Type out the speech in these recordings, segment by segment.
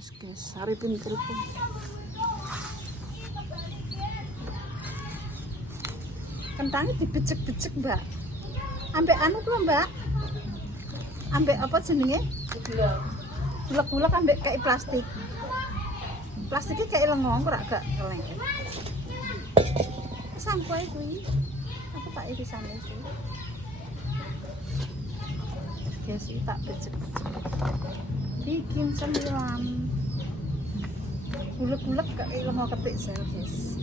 Guys, sari pinter pun. Kentangnya dibecek-becek, Mbak. Ambek anu kuwi, Mbak. Ambek apa jenenge? Gulak-gulak ambek kayak plastik. Plastiknya kayak lengong ora gak keleng. Sangko ae kuwi. Aku tak irisan iki. Guys, iki tak becek-becek. Bikin cemilan. Gulak-gulak kayak lengong ketik sel, guys.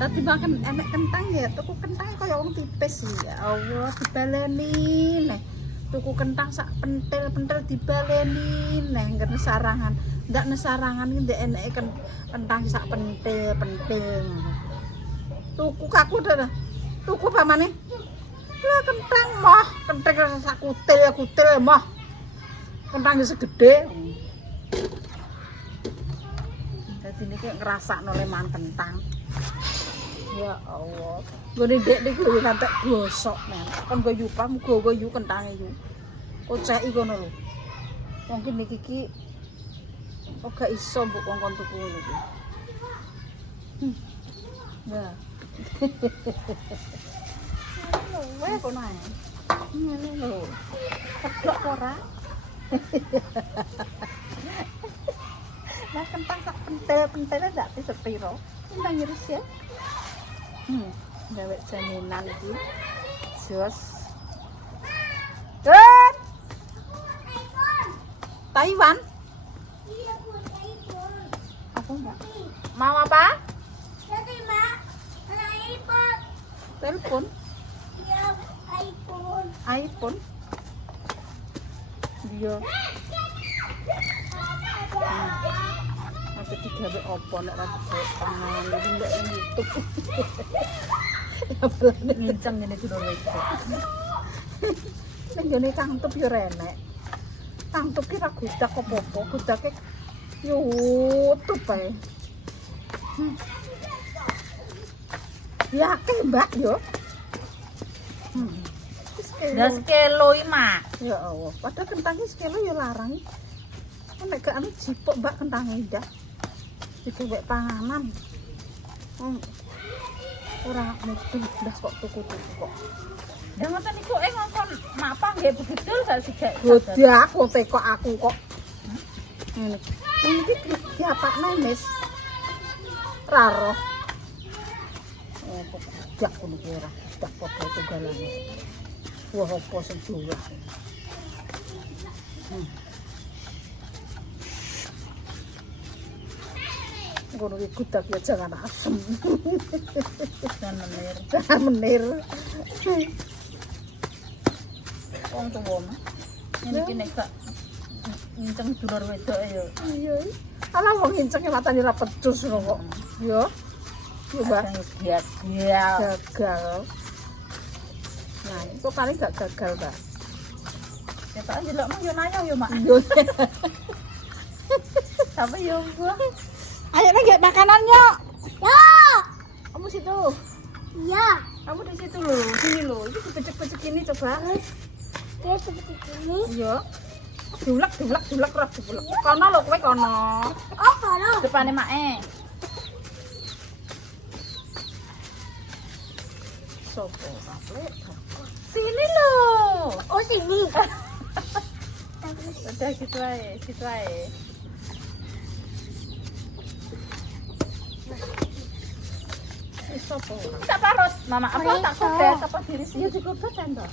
Tadi makan enek kentang ya, tuku kentangnya kayak orang tipis ya Allah, dibaleni nih. Tuku kentang sak pentil-pentil dibaleni nih, nggak nesarangan. Nggak nesarangan ini enek kentang sak pentil-pentil. Tuku kaku dah, tuku pamane. Lah kentang mah, kentang sak kutil ya kutil mah. Kentangnya segede. Jadi ini kayak ngerasa noleman kentang. Ya Allah, gue dek gue nanti gosok men, kan gue yupam gue yu kentangnya yu, kocek ikono lo, mungkin nih kiki, oke iso bu kongkon tuku ini, ya, lo, weh kau nanya, ini lo, keblok ora, nah kentang sak pentel tidak disepiro, kentang iris ya. Gawe jaminan iki. Jos. Good. Taiwan. Iya, Bu, Taiwan. Apa enggak? Mau apa? Jadi, Mak, iPhone. Telepon. Iya, iPhone. iPhone. Iya. Aku digawe opo nek ra gawe panganan iki mbek nang YouTube. Ya belane nginceng ngene iki lho iki. Ning gene cangtup yo renek. Cangtup ki ra gudak apa-apa, gudake YouTube ae. Ya akeh Mbak yo. Udah sekilo iki, Mak. Ya Allah, padahal kentang iki sekilo ya larang. Nek gak anu jipuk Mbak kentangnya indah. Digawe panganan. Ora mudeng blas kok tuku-tuku kok. Lah ngoten niku ngongkon Mak apa nggih begitu gak sih gak. Godak kok teko aku kok. Ngene. Iki diapakne Mis. Raro. Oh, kok jak ngono ki ora. Tak podo tunggalane. Wah, apa sing durah. Ngono iki gudak ya jangan asem. Dan menir. Jangan menir. Wong tuwa mah. Ngene iki nek gak nginceng dulur wedok ya. Iya. Alah wong ngincenge matane ra pecus lho kok. Yo. Yo, Mbak. Giat-giat. Gagal. Nah, itu kali gak gagal, Mbak. Ya tak ndelok mah yo nayang yo, Mak. Yo. Tapi yo buang. Ayo nih get makanan yuk. Ya. Kamu situ. Ya. Kamu di situ loh. Sini loh. Ini dipecek-pecek ini coba. Dia seperti ini. Iya. Dulak rap dulak. Kono lho kowe kono. Oh, kalau. Depane Make. Sopo kaple. Sini loh. Oh, sini. Udah gitu aja, gitu aja. Sopo. Tak parut, Mama apa Oh, tak iso. kodes apa diri sih? Iya juga badan toh.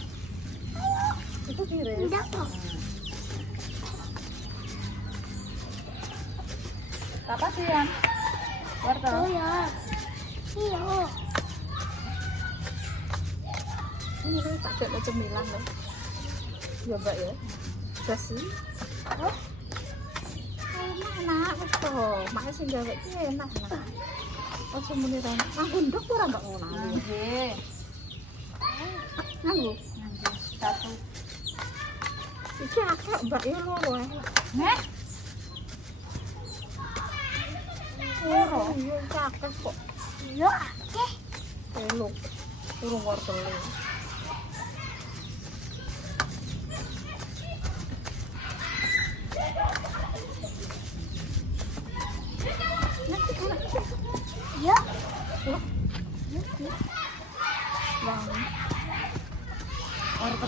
Itu tiris. Tidak kok. Apa sih Yan? Oh, Wortel. ya. Iya. Ini kan tak ada cemilan loh. Ya Mbak ya. Kasih. Oh. Enak wis to. Makane sing gawe iki enak nah. Oh semene ta. Ngunduk ora Mbak ngono. Nggih. Nganggo. Nggih. Satu. Iki akeh Mbak ya loro ae. Nek, Loro. Iya iki akeh kok. Iya, oke. Telu. Turun wortel.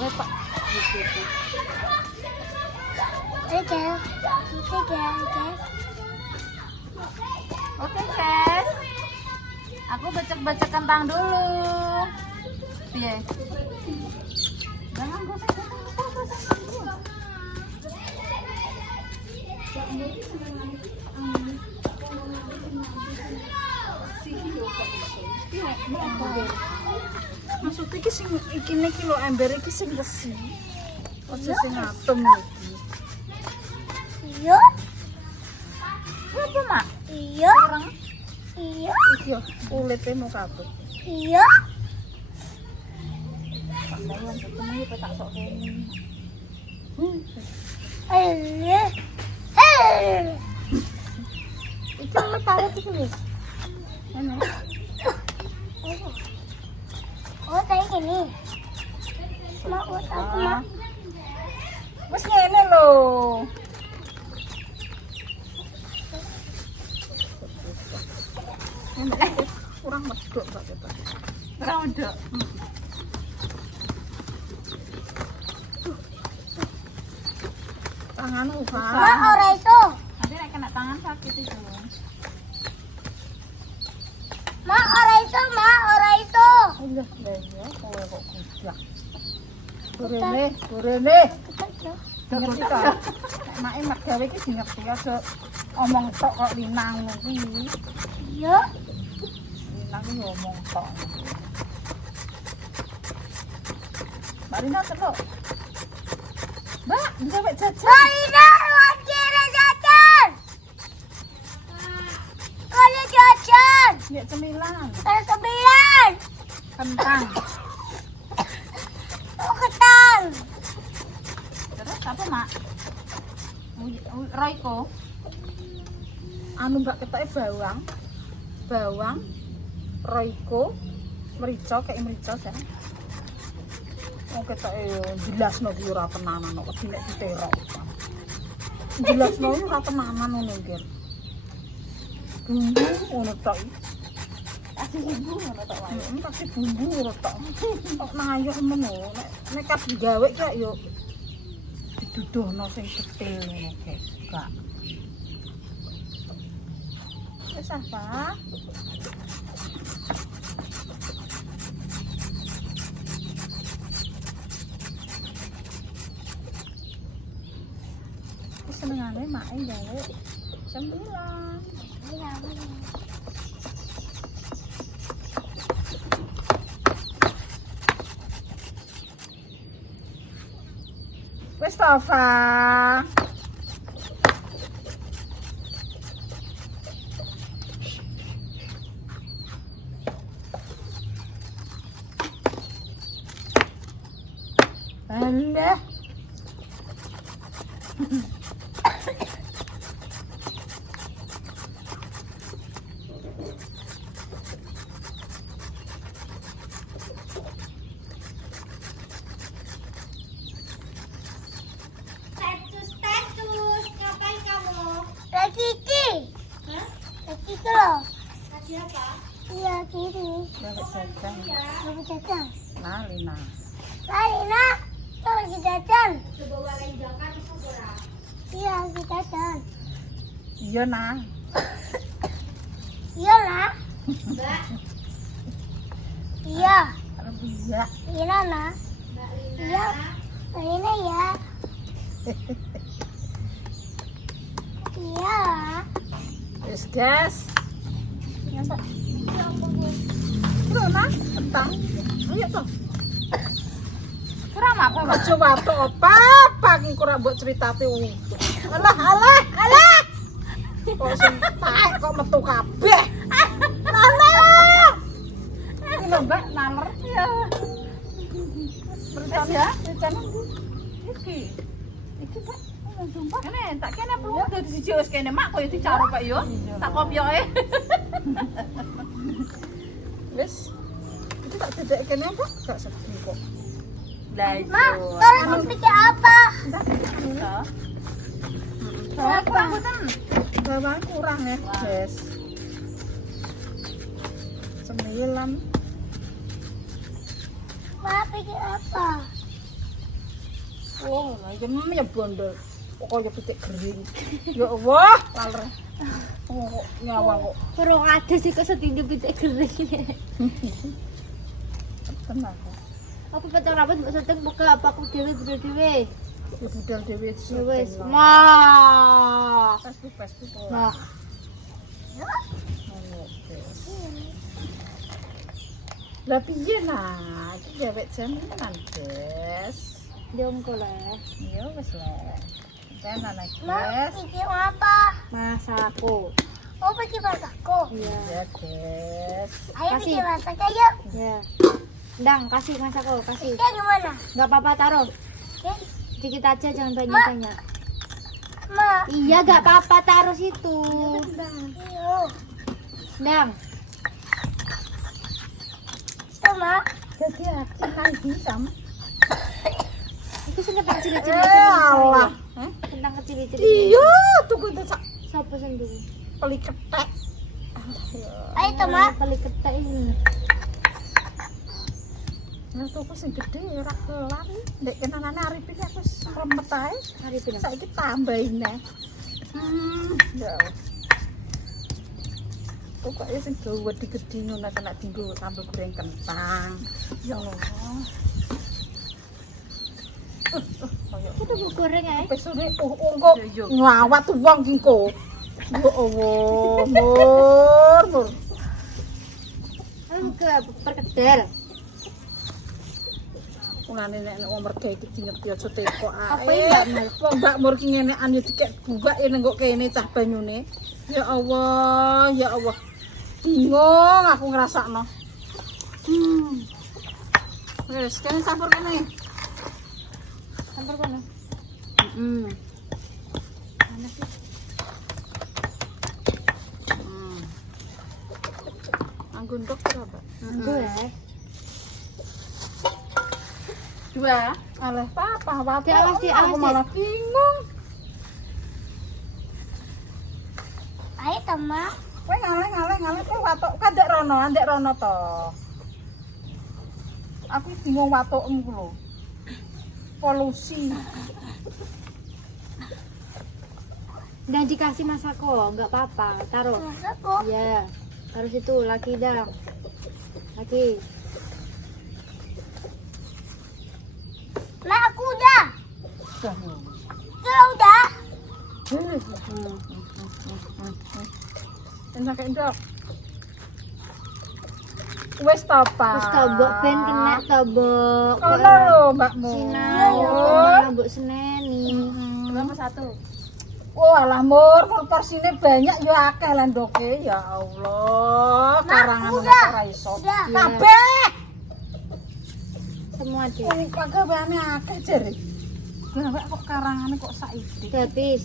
Pak. Oke. Oke guys, aku becek-becek kentang dulu. Piye? Jangan gosok. Maksudnya iki sing iki lho ember iki sing resi. Ojo sing atom iki. Iya. Apa mak? Iya. Orang Iya. Iki yo kulite mau kabeh. Iya. pandaian ketemu ya tak sok kene. Iki lho pawut iki lho. Ini. Oh, kayak gini. Mau buat aku, Mak. Wis ngene lho. Kurang medok Mbak Teta. Ora ndok. Tanganmu Pak. Mak, ora itu. Nanti nek kena tangan sakit itu. Mak, ora itu, Mak, ora itu. Udah, ya, kowe kok gudak. Burene. Ngerti ta? Nek mak gawe iki ngerti aja omong tok kok linang ngono kuwi. Iya. Linang iki omong tok. Marina celuk. Mbak, bisa wek jajan. Marina, wajib jajan. Kalau jajan, Ya cemilan, kalau sembilan. kentang. Oh, ketang. Terus apa mak? Royko. Anu Mbak ketoke bawang, royco, merica kayak merica ya. Wong ketoke yo jelasno ki ora tenanan kok dilek diterok. Jelasno ora tenanan ngono iki. Bumbu ngono tok. Kasih bumbu ngono tok wae. Kasih bumbu ngono tok. Kok nayok ngono. Nek kas gawe ki yo diduduhno sing detail ngono guys. Gak. Wis apa? Senengane mak gawe cemilan. Wis Tova. Alah. Status, ngapain kamu? Lagi Kiki. Hah? Lagi loh. Lagi apa? Iya, kiri. Gawe jajan. Lagi jajan. Nah, Lina. Lina, tuh lagi jajan. Iya, lagi jajan. Iya, nah. Iya lah. Iya. Arep iya. Iya lah. Iya. Lina ya. Iya. Wis, guys. Nyampe. Lho, nah, kentang. Ayo toh. Kira mak apa mak? Aja watuk apa iki kok ora mbok critate wong. Alah. Kok sing taek kok metu kabeh. Alah. Iki lho Mbak, naler. Iya. Berita ya? Rencana Iki. iki Pak. Sumpah. Kene tak kene perlu dadi siji wis kene mak koyo dicaru Pak yo. Tak kopyoke. Wis. Itu tak dedek kene apa? Gak sedih kok. Lah Ma, sekarang mau pikir apa? Soalnya kurang boten. Bawang kurang ya, Wah. guys. 9. Ma, pikir apa? Oh, jem ya bondol. Kok kaya pitik gering. Ya Allah, laler. Oh, nyawa kok. Kurang ada sih kok setinggi pitik gering. Tenang. Apa potong rambut mbok setting buka apa aku dhewe. Ya budal dhewe Ya wis. syuting. Mah. Facebook. Nah, Lah piye nah? Iki dewek jaminan, Des. diongko lah. Ya wis lah. Tenan lagi, Ma, Des. iki apa? Masako. Oh, pergi masakku. Iya. Ya, Des. Ayo Kasih. pergi masak aja. Ya. Dang, kasih masako, kasih. Kita gimana? Enggak apa-apa taruh. Oke. Dikit aja jangan banyak-banyak. Ma. Iya, enggak apa-apa taruh situ. Iyo. Dang. Sama. Jadi aku lagi sama. Itu seneng ciri-ciri. Allah. Tentang kecil-ciri. Iya, tunggu itu sak Sopo sendiri? peli ketek. Ayo Tama. Paling ketek ini. Nah, tuku sing gede ora kelar. Ndek kenanane arep iki aku wis remet ae. Hari pinang. Saiki tambahin neh. Ya. Pokoknya sing gede ngono kena dienggo sambel goreng kentang. Ya Allah. Kita mau goreng ae. Pesone engko ngawat wong ki engko. Ya Allah, mur. Ayo ke perkedel. Ulane nek wong merga iki dingerti aja teko ae. Apa ini, Mbak Mel? Wong Mbak Mur ki ngenekan ya dikek buak ya nengok kene cah banyune. Ya Allah, ya Allah. Bingung aku ngrasakno. Wis, kene campur kene. Campur kono. Heeh. Panas sih. Anggundok berapa? Anggo ya. Dua. Alah, apa? Awas, Aku malah bingung. Ayo Tama. Kowe ngaleh kowe watuk kandek rono to. Aku bingung watukmu ku lho. Polusi. Dan dikasih masako, enggak apa-apa. Taruh. Masakku. Iya. Taruh situ lagi dang. Lagi. Nah, aku udah. Dah. Ya udah. Enak endok. Wis ta, Pak. Wis tobok ben kena tobok. Ono lho, Mbakmu. Sinau, malah mbok seneni. Berapa satu? Oh, alah mur porsine banyak ya akeh lah ndoke. Ya Allah, karangan udah. ora iso. Udah. Kabeh. Semua deh. Wong pagaweane akeh jere. Gawe kok karangane kok saiki. Habis.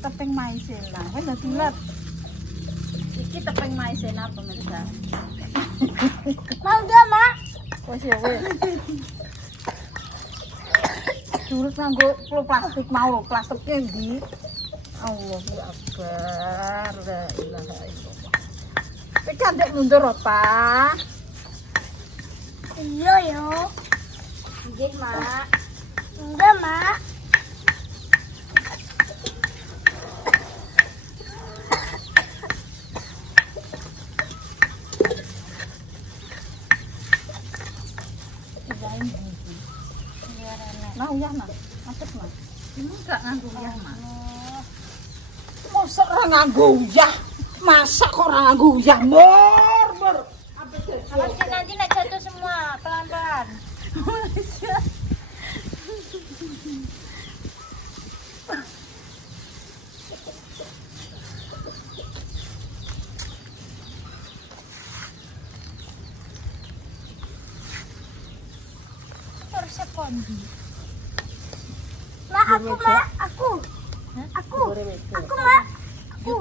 Tepeng maizena. Wis dadi let. Iki tepeng maizena pemirsa. Mau udah, Ma. Wis ya wis. Durus nganggo plastik mau lho, plastiknya ndi? Allahu Akbar. La ilaha illallah. Iki ndek mundur apa? Iya, yo. Nggih, Mak. Udah, Ma. Nah, uyah nah. Macet nah. Enggak nganggo ya, Mak. Mosok ora nganggo uyah. Masa kok ora nganggo uyah, Mur. Awas nanti nak jatuh semua, pelan-pelan. Terus sekondi. Ma, aku, Ma. Aku. Aku. Aku, Ma. Aku.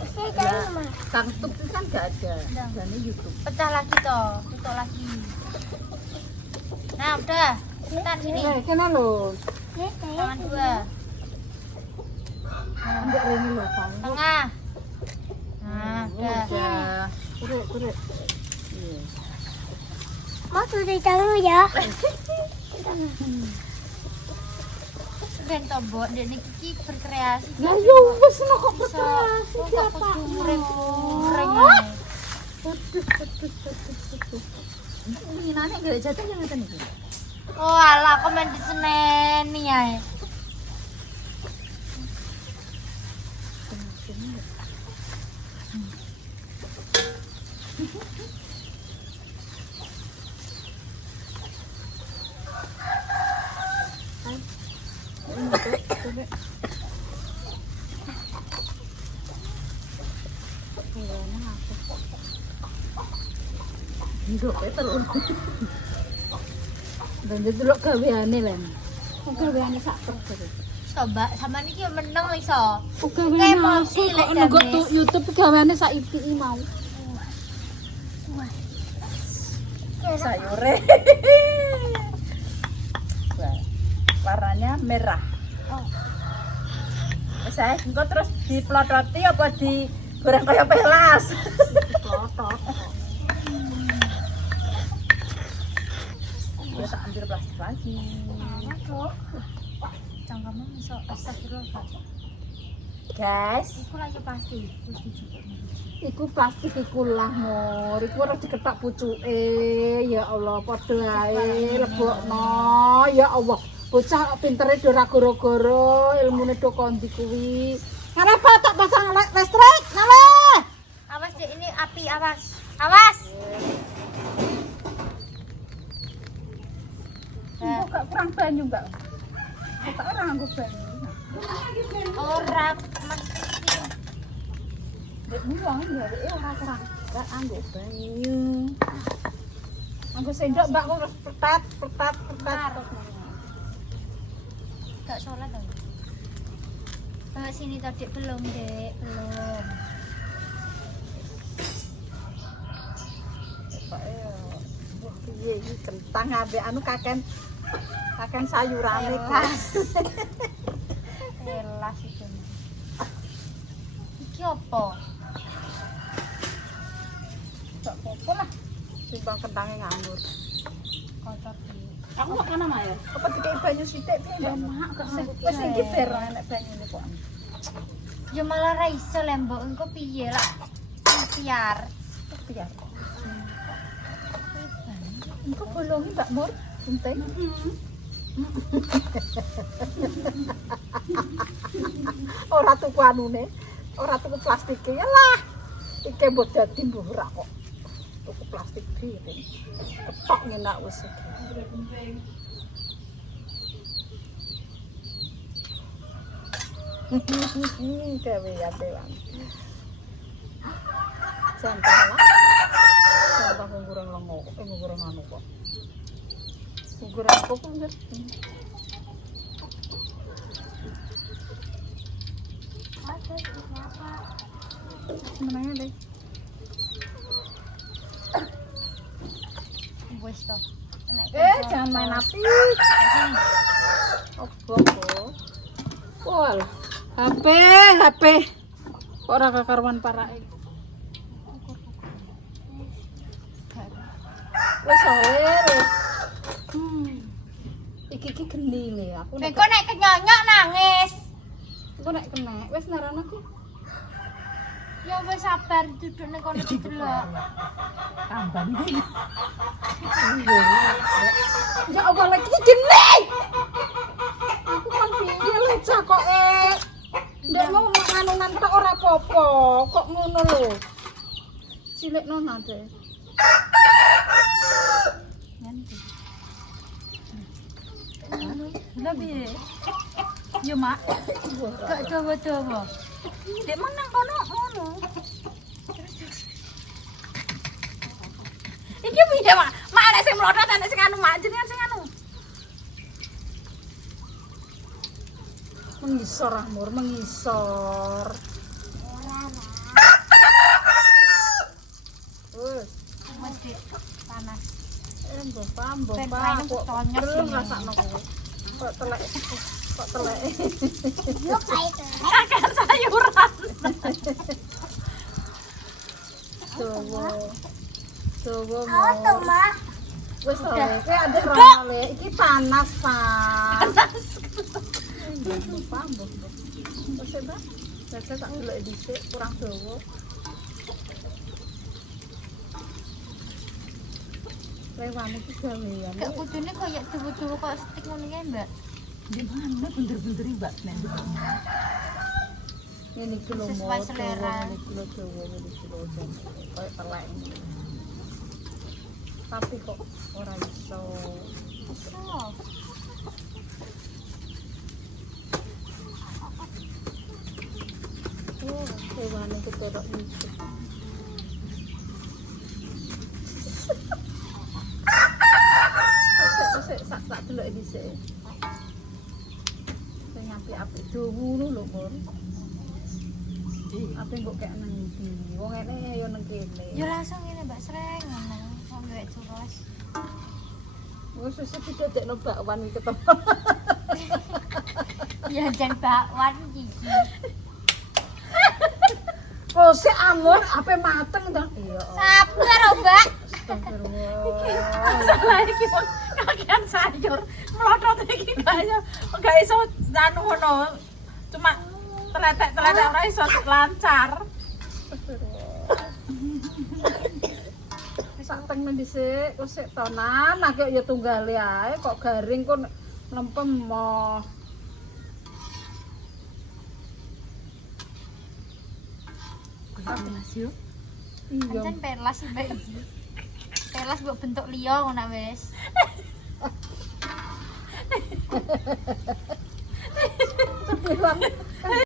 Oke, jangan, Ma. Kangtuk itu kan gak ada. Jane YouTube. Pecah lagi toh, tutup lagi. Nah, udah. Bentar sini. Kene lho. Nih, Tangan dua. Ndek rene lho, Bang. Tengah. Nah, udah. Udah. Kurek. Iya. Mau tulis dulu ya. Ben tombok dek iki berkreasi. Lah yo wis kok Bisa berkreasi kok siapa? goreng-goreng. Ini gak jatuh yang ngeten iki. Oh alah komen diseneni ae. Dan delok gaweane lan. Gaweane sak perkara. Coba sama niki meneng iso. Gaweane emosi kok lek nunggu Danes. YouTube gaweane sak iki mau. Sayure. Warnanya merah. Oh. Saya engko terus diplototi apa di goreng kaya pelas. Klotok. Ya tak ambil plastik lagi. Aku. Cangkemmu iso astagfirullah. Guys, iku lagi plastik. Terus dijupuk. Iku plastik iku lah mur. Iku ora diketak pucuke. Ya Allah, padha ae lebokno. Ya Allah. Bocah pintere do ora goro-goro, ilmune do kondi kuwi. Ngene apa tak pasang listrik? Ngene. Awas Dek, ini api, awas. Awas. Kok gak kurang banyu enggak? Kok ora nganggo banyu. Ora mesti. Dek mulang gawe ora kurang. Gak nganggo banyu. Nganggo sendok Mbak kok wis petat. Gak sholat dong. Bawa sini tadi belum Dek, belum. Wah piye iki kentang ambek anu kaken sayurane Elas. Elas itu. Iki apa? gak apa-apa lah timbang kentange nganggur. Kotor di. Aku gak kana Maya. Apa dikai banyu sithik piye Mbak? Gak Wis iki ber enek banyune kok. Ya malah ra iso lembok engko piye lah. Biar. Biar. Engko bolongi Mbak Mur, penting. Ora tuku anune, ora tuku plastike ya lah. Iki mbok dadi mbok ora kok. Tuku plastik dhewe. Ketok ngenak wis iki. Gawe ya tewan. Santai lah. Santai ngurang lengo, ngurang anu kok. Ngurang kok ngerti. Ada siapa? Semenanya deh. Wes to. Jangan main api. Opo. Wah, HP. Kok ora kakaruan parake. Wis ae. Iki geni le aku. Engko nek kenyonyok nangis. Engko nek kena wis narana ki. Ya wis sabar duduk ning kono didelok. Tambah iki. Ya apa lagi geni. Aku kan piye le jakoke. Ndek mau nganunan tok ora apa-apa, kok ngono lho. Cilikno nate. Lah piye? Yo mak. Gak dawa-dawa. Dek menang kono ngono. Iki piye mak? Mak ana sing mlotot ana sing anu mak jenengan sing anu. Mengisor Mur, mengisor. Wes, Wes Dek, panas. mbok pambok Ben paene kok tonyos belum ini. rasakno kowe. Kok telek. Yuk kayak Makan sayuran. Dawa. Dawa Aku tuh Mur. mah. Wis to, Udah. kowe adek role. Iki panas, Pak. Pambuh. Wis ta? Saya tak delok dhisik kurang dawa. Lewan iki gawean. Gak kudune koyo dawa-dawa kok stik ngono kae, Mbak. Di mana bener-bener Mbak nek. Ngene iki lho Sesuai mo, selera. ngene iki lho dawa, ngene iki lho dawa. Kayak telek. Tapi kok ora iso. Oh. Oh, lewane keterok iki. Sik sak delok dhisik. Sing apik-apik dawa ngono lho, Mon. Apa kok kayak nang ndi? Wong ene ya nang kene. Ya langsung ngene Mbak Sreng ngono. Sampai curos. Wis iki dadekno bakwan iki ketemu. Ya jan bakwan iki. Kok sik amun ape mateng to? Iya. Sabar, oh, Mbak. Astagfirullah. Salah iki Bang. Kakean sayur. Melotot iki gak iso anu ngono. Cuma teletek-teletek ora iso lancar. Sak teng nang dhisik, kok sik tonan, akeh ya tunggale ae kok garing kok lempem mo. Kelas yo. Iya. Pancen pelas sih Mbak iki. Pelas mbok bentuk liya ngono wis. Bilang